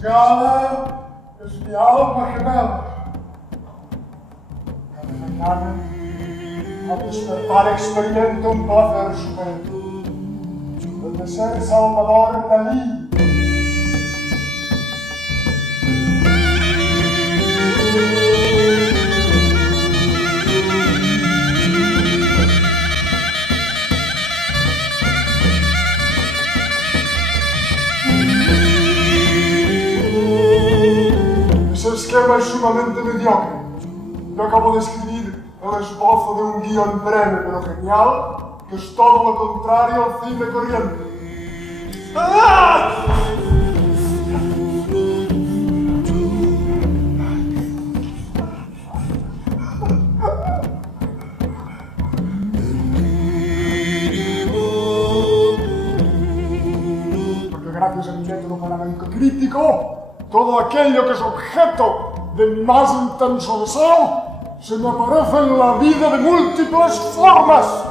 Escala es mi alma gemela. Cada mañana, al despertar, experimento un placer supremo. El de ser Salvador Dalí. Ese esquema es sumamente mediocre. Yo acabo de escribir el esbozo de un guión breve pero genial, que es todo lo contrario al cine corriente. ¡Ah! Porque gracias a mi método paranoico crítico, todo aquello que es objeto de mi más intenso deseo se me aparece en la vida de múltiples formas.